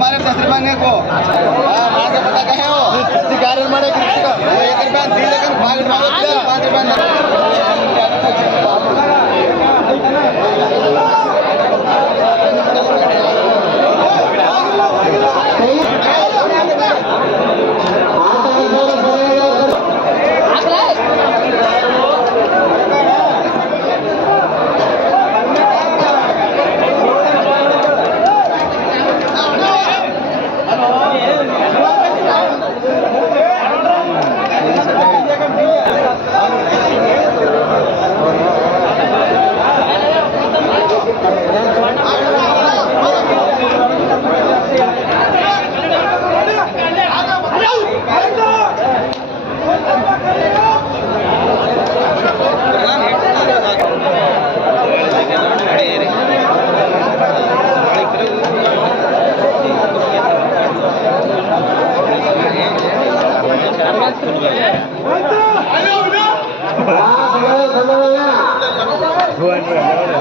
मारे 10 रुपये को मारे पता कहे हो गाड़ी मारे 1 रुपया दी लेकिन भाग 5 200